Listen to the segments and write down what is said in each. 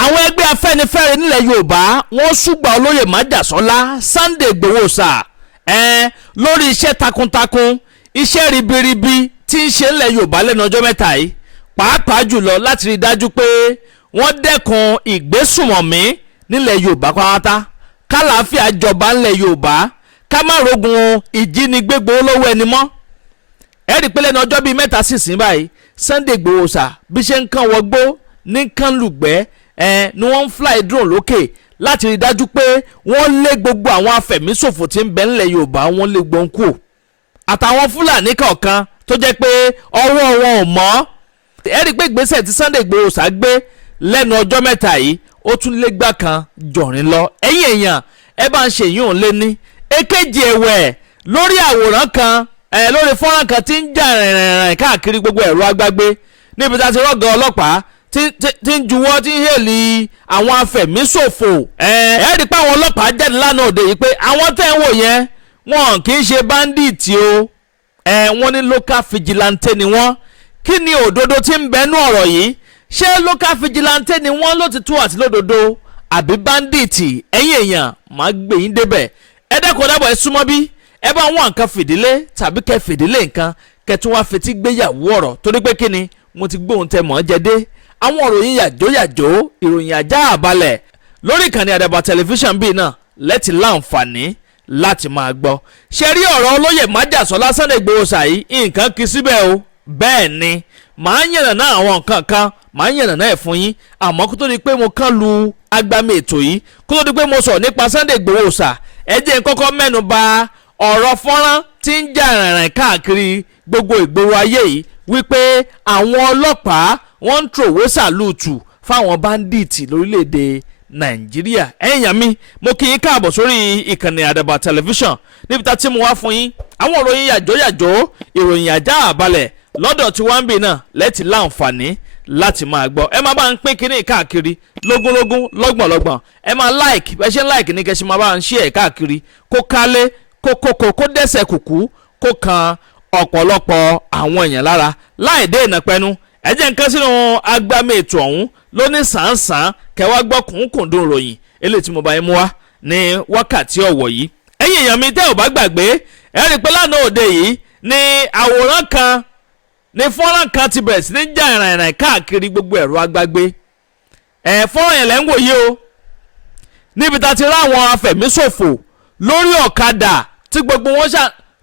àwọn ẹgbẹ́ Afẹ́nifẹ́re nílẹ̀ Yorùbá wọ́n ṣùgbà olóyè májàsọ́lá Sunday Igboho lórí iṣẹ́ takuntakun iṣẹ́ ribiribi tí ń ṣe nílẹ̀ Yorùbá lẹ́nu ọjọ́ mẹ́ta yìí pàápàá jùlọ láti rí dájú pé wọ́n dẹ́kun ìgbésùmọ̀mí nílẹ̀ Yorùbá pátá kálàáfíà jọba nílẹ̀ Yorùbá ká má rogun ìjínigbé gbowó lọ́wọ́ ẹni mọ́. ẹ rí i pé lẹ́nu ọjọ́ bíi mẹ́ta sísìn báyìí Sunday Igboho bí ṣe ń kàn wọgbó ní kàn lùgbẹ́ ni wọ́n ń fly drone lókè láti rí dájú pé wọ́n lé gbogbo àwọn afẹ̀míṣòfò tí ń bẹ nílẹ̀ Yorùbá wọ́n lé gbọ́n kù àtàwọn Fúlàní kọ̀ọ̀kan tó jẹ́ pé ọwọ́ wọn ò mọ́. ẹ rí i pé ìgbésẹ̀ tí Sunday Igboho gbé lẹ́nu ọjọ́ mẹ́ta yìí ó tún lé gbà kan jọ̀rin lọ. ẹ̀yin èèyàn ẹ bá ń ṣe yìí òun lé ní. èkejì ẹ̀wẹ̀ lórí àwòrán kan lórí fọ́nrán kan tí ń jà rìnrìn káàkiri gbogbo ẹ̀rọ agbágbé níbi tá a ti rọ́gà ọlọ́pàá tí ń juwọ́ tí ń hèlì àwọn afẹ̀míṣòfò. ẹ rí i pé àwọn ọlọ́pàá jáde lánàá òde yìí pé àwọn tẹ́ ń wò yẹn wọn kì í ṣe bandits o wọ́n ní local vigilante ni wọ́n. kí ni òdodo tí ń bẹnu ọ̀rọ̀ yìí ṣé local vigilante ni wọ́n ló ti tú àti lódodo àbí bandits? ẹ̀yin èèyàn máa gbé yín débẹ̀ ẹ dẹ́kun dábọ̀ ẹ súnmọ́ bí ẹ bá wọn nǹkan fìdílé tàbí kẹ fìdílé nǹkan kẹtún wá fetí gbéyàwó ọ̀rọ̀ torí pé kí ni mo ti gbóhùn tẹ mọ́ jẹ dé àwọn ìròyìn yàjóyàjó ìròyìn ajá àbálẹ̀ lórí ìkànnì Àdàbà tẹlifíṣàn bíi náà lẹ́tì láǹfààní láti máa gbọ́. ṣe rí ọ̀rọ̀ olóyè májàsọ́lá Sunday Igboho nǹkan kì í síbẹ̀ o bẹ́ẹ̀ ni màá yànnàná àwọn nǹkan kan màá yànnàná ẹ̀ fún yín àmọ́ kó tó di pé mo kàn lu agbami ètò yìí kó tó di pé mo sọ̀rọ̀ nípa Sunday Igboho ẹ jẹ́ n kọ́kọ́ mẹ́nu bà ọ̀rọ̀ fọ́nrán tí ń jà rìnrìn káàkiri gbogbo ìgboro ayé yìí wípé àwọn ọlọ́pàá wọ́n ń tròwé sàlùtù fáwọn báńdíìtì lórílẹ̀‐èdè Nàìjíríà. ẹ̀yàn mi mo kí yín káàbọ̀ sórí ìkànnì Àdàbà tẹlifíṣàn níbi tá tí mo wá fún yín àwọn ìròyìn yàjóyàjó ìròyìn ajá àbálẹ̀ lọ́dọ̀ tí wọ́n ń bì náà lẹ́tì láǹfààní láti máa gbọ́. ẹ máa bá ń pín kínní káàkiri lógúnlógún lọ́gbọ̀nlọ́gbọ̀n ẹ máa like bẹ́ẹ̀ ṣe ń like ní kẹ́sì máa bá ń share káàkiri kó kálé kó dẹ́sẹ̀ kùkú kó kan ọ̀pọ̀lọpọ̀ àwọn èèyàn lára láì dé ìnàpẹ́nu. ẹ jẹ́ nǹkan sínú agbámi ètò ọ̀hún ló ní sàn-án kẹwàá gbọ́ kùnkùndùn ròyìn eléyìí tí mo bá yín mú wá ní wákàtí ọ̀wọ̀ yìí. ẹ̀yin èèyàn mi tẹ́ ò bá gbàgbé ẹ rí i pé lánàá òde yìí ni àwòrán kan ní fọ́nrán kan ti bẹ̀rẹ̀ sí ní jà ìrìnrìn káàkiri gbogbo ẹ̀rọ agbágbé. fọ́nrán yẹn lẹ́ ń wòye o níbi tá a ti ráwọn afẹ̀míṣòfò lórí ọ̀kadà tí gbogbo wọn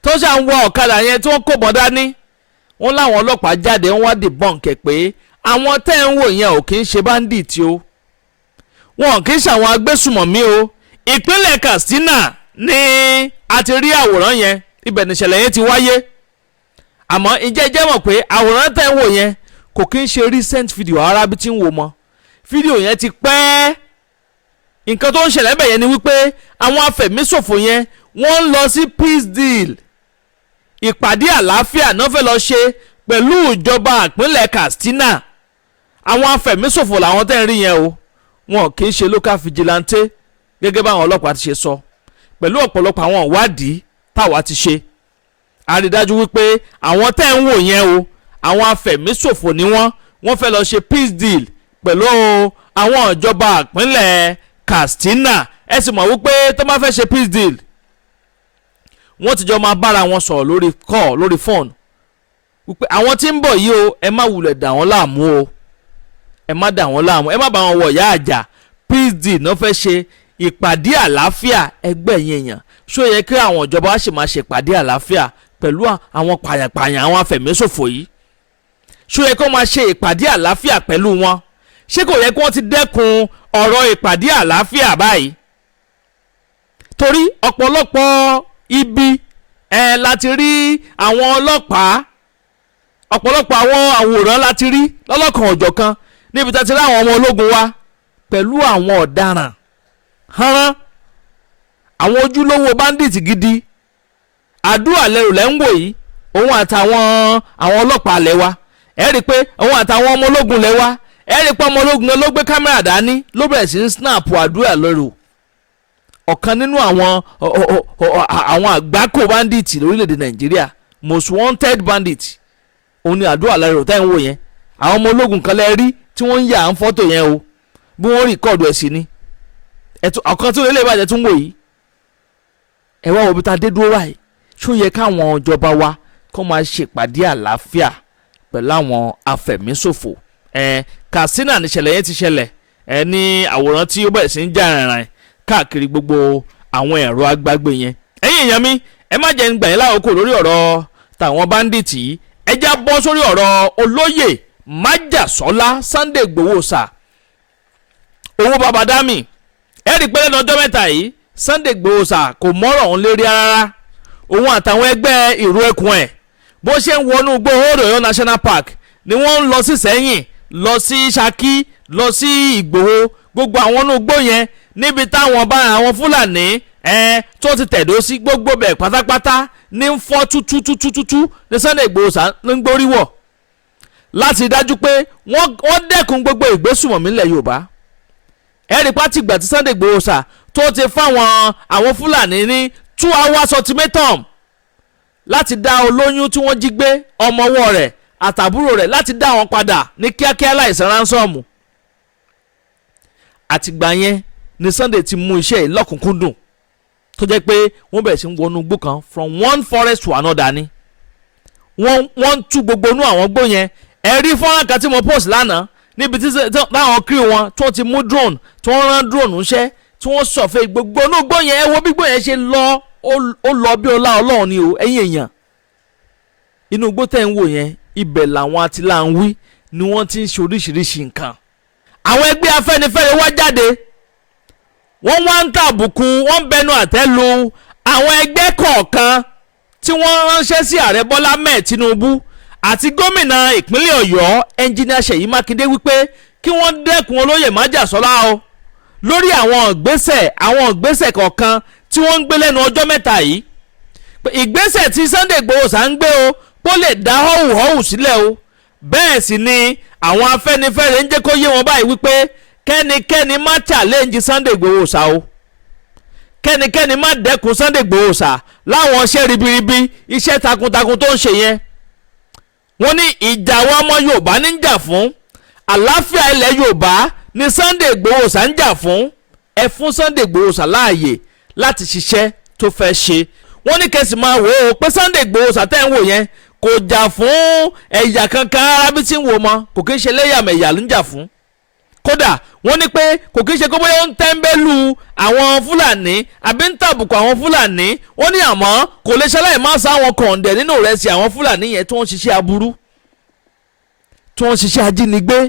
tó ṣà ń wọ ọ̀kadà yẹn tí wọ́n kó bọ́n dání. wọ́n láwọn ọlọ́pàá jáde wọ́n wá debunk pé àwọn tẹ́ ń wò yẹn ò kì í ṣe bandit o wọn kì í ṣe àwọn agbésùmọ̀mí o. ìpínlẹ̀ Katsina ni a ti rí àwòrán yẹn ibẹ̀ nìṣẹ̀lẹ̀ yẹn ti wáyé. àmọ́ ìjẹ́jẹ́ mọ̀ pé àwòrán tẹ́ ń wò yẹn kò kí ń ṣe recent video ara bí tí ń wò mọ́ fídíò yẹn ti pẹ́. nǹkan tó ń ṣẹlẹ̀ bẹ̀ yẹn ni wípé àwọn afẹ̀míṣòfò yẹn wọ́n ń lọ sí peace deal ìpàdé àlàáfíà náà fẹ́ lọ ṣe pẹ̀lú ìjọba ìpínlẹ̀ Katsina. àwọn afẹ̀míṣòfò làwọn tẹ́ ń rí yẹn o wọn kì í ṣe local vigilante gẹ́gẹ́ báwọn ọlọ́pàá ti ṣe sọ pẹ̀lú ọ̀pọ̀lọpọ̀ àwọn ìwádìí táwa ti ṣe. a rí dájú wípé àwọn tẹ́ ń wò yẹn o àwọn afẹ̀míṣòfò ni wọ́n fẹ́ lọ ṣe peace deal pẹ̀lú àwọn ìjọba ìpínlẹ̀ Katsina. ẹ sì mọ̀ wípé tó bá fẹ́ ṣe peace deal wọ́n ti jọ máa bára wọn sọ̀rọ̀ lórí call lórí phone wípé àwọn tí ń bọ̀ yìí o ẹ má wulẹ̀ dà wọ́n láàmú o ẹ má dà wọ́n láàmú ẹ má bá wọn wọ̀ ìyá àjà peace deal náà fẹ́ ṣe ìpàdé àlàáfíà ẹgbẹ́ yẹn yàn ṣó yẹ kí àwọn ìjọba ṣì máa ṣe ìpàdé àlàáfíà pẹ̀lú àwọn pàyàpàyàn àwọn afẹ̀míṣòfò yìí ṣó yẹ kí wọ́n máa ṣe ìpàdé àlàáfíà pẹ̀lú wọn ṣé kò yẹ kí wọ́n ti dẹ́kun ọ̀rọ̀ ìpàdé àlàáfíà báyìí torí ọ̀pọ̀lọpọ̀ ibi láti rí àwọn ọlọ́pàá ọ̀pọ̀lọpọ̀ àwọn àwòrán láti rí lọ́lọ́kan ọ̀jọ̀kan níbi tá ti rí àwọn ọmọ ológun wa pẹ̀lú àwọn ọ̀daràn hánrán àwọn ojúlówó bandit gidi àdúrà lẹ́rù lẹ́ ń wò yìí òun àtàwọn àwọn ọlọ́pàá lẹ́ wa ẹ rí i pé òun àtàwọn ọmọ ológun lẹ́ wa ẹ rí i pé ọmọ ológun ló gbé kámẹ́rà dání ló bẹ̀rẹ̀ sí ń snap àdúrà lẹ́rù ọ̀kan nínú àwọn àgbákò bandit lórílẹ̀‐èdè Nàìjíríà most wanted bandit òun ni àdúrà lẹ́rù tẹ́ ń wò yẹn àwọn ọmọ ológun kan lẹ́ rí tí wọ́n ń yà á ń fọ́tò yẹn o bí wọ́n rìkọ́ọ̀dù ẹ̀ sí ni ọ̀kan tí ó lè bàjẹ́ tún wò yìí ẹ wá wo bí ta dé dúró wáyé ṣó yẹ káwọn ìjọba wa kó máa ṣèpàdé àlàáfíà pẹ̀lú àwọn afẹ̀míṣòfò Katsina níṣẹ̀lẹ̀ yẹn ti ṣẹlẹ̀ ní àwòrán tí ó bẹ̀rẹ̀ sí ń jà rìnrìn káàkiri gbogbo àwọn ẹ̀rọ agbágbé yẹn ẹ̀yin èèyàn mi ẹ má jẹ́ ń gbà yín láwòkó lórí ọ̀rọ̀ tàwọn báńdíìtì yìí ẹ já bọ́ sórí ọ̀rọ̀ olóyè májàsọ́lá Sunday Igboho sà owó babadami ẹ rí i pé lẹ́nu ọjọ́ mẹ́ta yìí Sunday Igboho sà kò mọ́rọ̀ òun lérí rárá òun àtàwọn ẹgbẹ́ ìró ẹkùn ẹ̀ bó ṣe ń wọnú Igboho National Park ni wọ́n ń lọ sí Sẹ́yìn lọ sí Ṣakí lọ sí Ìgbòho gbogbo àwọn inú igbó yẹn níbi táwọn bá àwọn Fúlàní tó ti tẹ̀dó sí gbogbo bẹ̀ pátápátá ní ń fọ́ tútútútútú ní Sunday Igboho sà ń gbórí wọ̀ láti dájú pé wọ́n dẹ́kun gbogbo ìgbésùmọ̀mí ilẹ̀ Yorùbá ẹ̀rí pátì ìgbà tí Sunday Igboho sà tó ti fáwọn àwọn Fúlàní ní 2 hours ultimatum láti dá olóyún tí wọ́n jí gbé ọmọ ọwọ́ rẹ̀ àtàbúrò rẹ̀ láti dá wọn padà ní kíákíá láìsan ránsọ́ọ̀mù àtìgbà yẹn ni Sunday ti mú iṣẹ́ yìí lọ́kùnkúndùn tó jẹ́ pé wọ́n bẹ̀rẹ̀ sí ń wọnú igbó kan from one forest to another ni wọ́n tú gbogbo inú àwọn igbó yẹn ẹ̀rí fọ́nrán kan tí mo post lánàá níbi tí táwọn crew wọn tó ti mú drone tí wọ́n rán drone ńṣẹ́ tí wọ́n sọ̀fẹ́ gbogbo inú igbó yẹn ẹ wo bí igbó yẹn ṣe lọ ó lọ bí ọlá Ọlọ́run ni o ẹ̀yin èèyàn inú igbó tẹ̀ ń wò yẹn ibẹ̀ làwọn atiláǹwí ni wọ́n ti ń ṣe oríṣiríṣi nǹkan àwọn ẹgbẹ́ Afẹ́nifẹ́re wá jáde wọ́n wá ń tàbùkù wọ́n ń bẹnu àtẹ́ lu àwọn ẹgbẹ́ kọ̀ọ̀kan tí wọ́n ránṣẹ́ sí ààrẹ Bọ́lá Ahmed Tinubu àti gómìnà ìpínlẹ̀ Ọ̀yọ́ ẹnjìnìà Ṣèyí Mákindé wípé kí wọ́n dẹ́kun olóyè májàsọ́lá o lórí àwọn ìgbésẹ̀ kọ̀ọ̀kan tí wọ́n ń gbé lẹ́nu ọjọ́ mẹ́ta yìí ìgbésẹ̀ tí Sunday Igboho sà ń gbé o kó lè dá họ́wùhọ́wù sílẹ̀ o bẹ́ẹ̀ sì ni àwọn Afẹ́nifẹ́re ń jẹ́ kó yé wọn báyìí wípé kẹ́nikẹ́ni má challenge Sunday Igboho sà o kẹ́nikẹ́ni má dẹ́kun Sunday Igboho sà láwọn iṣẹ́ ribiribi iṣẹ́ takuntakun tó ń ṣe yẹn wọ́n ní ìjà wa ọmọ Yorùbá ní ń jà fún àlàáfíà ilẹ̀ Yorùbá ní Sunday Igboho sà ń jà fún ẹ fún Sunday Igboho sà láàyè láti ṣiṣẹ́ tó fẹ́ ṣe wọ́n ní kẹ́sì máa wò ó pé Sunday Igboho sà tẹ́ ń wò yẹn kò jà fún ẹ̀yà kankan arábí tí ń wò mọ́ kò kí ń ṣe lẹ́yàmẹ̀yà ló ń jà fún kódà wọ́n ní pé kò kí ń ṣe kó bóyá ó ń tẹ́ńbẹ́lú àwọn Fúlàní àbí ń tàbùkù àwọn Fúlàní wọ́n ní àmọ́ kò lè ṣaláì má sá àwọn kọ̀ǹdẹ̀ nínú rẹ̀ sí àwọn Fúlàní yẹn tó ń ṣiṣẹ́ aburú tó ń ṣiṣẹ́ ajínigbé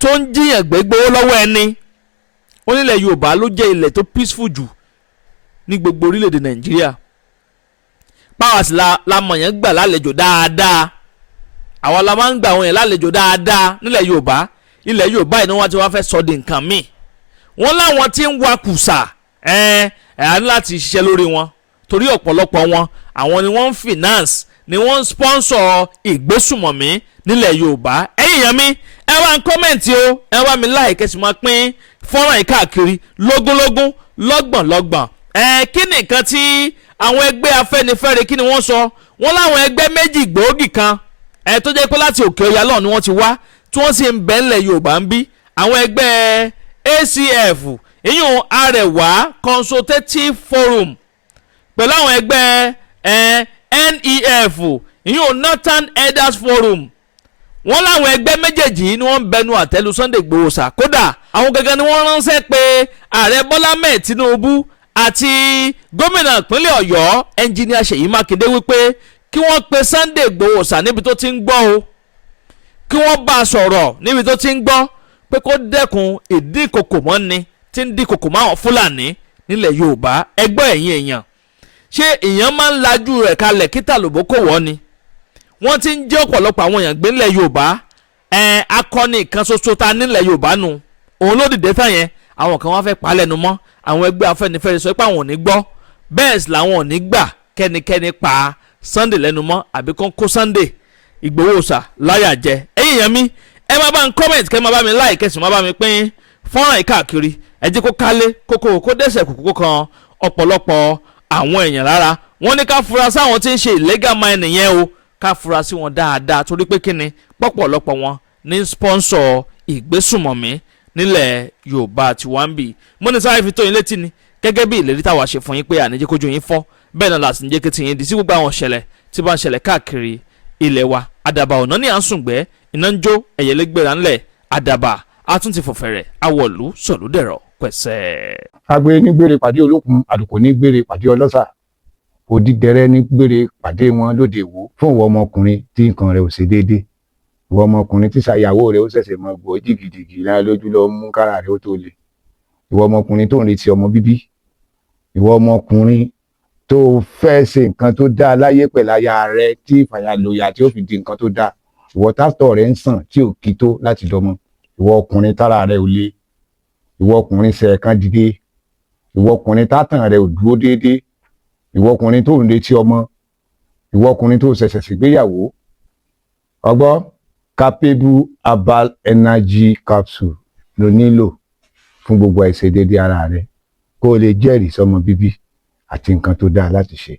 tó ń jíyàn gbégbówó lọ́wọ́ ẹni wọ́n nílẹ̀ Yorùbá ló jẹ́ ilẹ̀ tó peaceful jù ní gbogbo orílẹ̀-èdè Nàìjíríà báwa sì la mọ̀ yẹn gbà lálejò dáadáa àwa la máa ń gbà àwọn yẹn lálejò dáadáa nílẹ̀ Yorùbá ilẹ̀ Yorùbá yìí ni wọ́n ti wá fẹ́ sọ di nǹkan míì wọ́n láwọn tí ń wa kùsà ní láti ṣiṣẹ́ lórí wọn torí ọ̀pọ̀lọpọ̀ wọn àwọn ni wọ́n ń finance ni wọ́n ń sponsor ìgbésùmọ̀mí nílẹ̀ Yorùbá ẹ̀yin yẹn mi ẹ wá ń kọ́mẹ̀ntì o ẹ wá mi like ẹ sì máa pín fọ́nrán yìí káàkiri lógúnlógún lọ́gbọ̀nlọ́gbọ̀n kí ni nǹkan tí àwọn ẹgbẹ́ Afẹ́nifẹ́re kí ni wọ́n sọ wọ́n láwọn ẹgbẹ́ méjì gbòógì kan tó jẹ́ pé láti òkè ọya lọ́ọ̀ ni wọ́n ti wá tí wọ́n sì ń bẹ ńlẹ̀ Yorùbá ń bí àwọn ẹgbẹ́ ACF ìyún Arewa Consultative Forum pẹ̀lú àwọn ẹgbẹ́ NEF ìyún Northern Elders Forum wọ́n láwọn ẹgbẹ́ méjèèjì ni wọ́n ń bẹnu àtẹ́lu Sunday Igboho sà kódà àwọn gẹ́gẹ́ ni wọ́n ránṣẹ́ pé ààrẹ Bọ́lá Ahmed Tinubu àti gómìnà ìpínlẹ̀ Ọ̀yọ́ ẹnjìnìà Ṣèyí Mákindé wípé kí wọ́n pe Sunday Igboho sà níbi tó ti ń gbọ́ o kí wọ́n bá a sọ̀rọ̀ níbi tó ti ń gbọ́ pé kó dẹ́kun ìdínkokò mọ́ni tí ń dínkokò máwọn Fúlàní nílẹ̀ Yorùbá ẹgbẹ́ ẹ̀yìn èèyàn ṣé èèyàn máa ń lajú rẹ̀ kalẹ̀ kí tàlùbọ́ kò wọ́ ni wọ́n ti ń jẹ́ ọ̀pọ̀lọpọ̀ àwọn èèyàn gbé nílẹ̀ Yorùbá akọni kan ṣoṣo ta nílẹ̀ Yorùbá nu òun ló dìde tán yẹn àwọn kan wá fẹ́ pa lẹ́nu mọ́ àwọn ẹgbẹ́ Afẹ́nifẹ́re sọ pé àwọn ò ní gbọ́ bẹ́ẹ̀ sì làwọn ò ní gbà kẹ́nikẹ́ni pa Sunday lẹ́nu mọ́ àbí kán kó Sunday Igboho sà láyà jẹ ẹ̀yin yẹn mi ẹ máa bá ń comment kẹ́ máa bá mi like kẹ́sì máa bá mi pín fọ́nrán yìí káàkiri ẹ jẹ́ kó kálé kókó kó dẹ́sẹ̀ kókó kan ọ̀pọ̀lọpọ̀ àwọn èèyàn lára wọ́n ní ká fura sáwọn tí ń ṣe illegal mining yẹn o ká fura sí wọn dáadáa torí pé kíni pọ̀pọ̀lọpọ̀ wọn ní sponsor ìgbésùmọ̀mí nílẹ̀ Yorùbá tí wọ́n ń bì. mo ní sáré fi tó yín létí ni gẹ́gẹ́ bí ìlérí táwa ṣe fún yín pé àníjẹ́ kójú yín fọ́ bẹ́ẹ̀ náà láti ń jẹ́ kí tiyín di sí gbogbo àwọn ìṣẹ̀lẹ̀ tí bá ń ṣẹlẹ̀ káàkiri ilẹ̀ wa. àdàbà ọ̀nà ní à ń sùngbẹ́ iná ń jó ẹ̀yẹlẹ́gbẹ̀rẹ̀ ńlẹ̀ àdàbà a tún ti fọ̀fẹ̀rẹ̀ awọ̀lú sọ̀lúdẹ̀rọ̀ pẹ̀sẹ̀. agbe ní gbére pàdé olókun àdùkò ní gbére pàdé ọlọ́sà òdìdẹrẹ́ ní gbére pàdé wọn lóde ìwò fún ìwọ ọmọkùnrin tí nǹkan rẹ̀ ò ṣe déédéé ìwọ ọmọkùnrin tí ṣàyàwó rẹ̀ ó ṣẹ̀ṣẹ̀ mọ gbọ́ jìgìjìgì lára lójú lọ mú kára rẹ̀ ó tó le ìwọ ọmọkùnrin tó ń retí ọmọ bíbí ìwọ ọmọkùnrin tó fẹ́ ṣe nǹkan tó dáa láyé pẹ̀lú aya rẹ̀ tí ìfàyàlòyà tí ó fi di nǹkan tó dáa ìwọ tásítọ̀ rẹ̀ ń sàn tí ò kí tó láti dọmọ ìwọ ọkùnrin tára rẹ̀ ò le ìwọ ọkùnrin ṣẹ̀ẹ̀kan dìde ìwọ ọkùnrin tátàn rẹ̀ ò dúró déédéé ìwọ ọkùnrin tó ń retí ọmọ ìwọ ọkùnrin tó ṣẹ̀ṣẹ̀ ṣègbéyàwó ọgbọ́ capable herbal energy capsule ló nílò fún gbogbo àìṣedéédé ara rẹ̀ kó o lè jẹ́rìí sọmọ bíbí àti nǹkan tó dáa láti ṣe.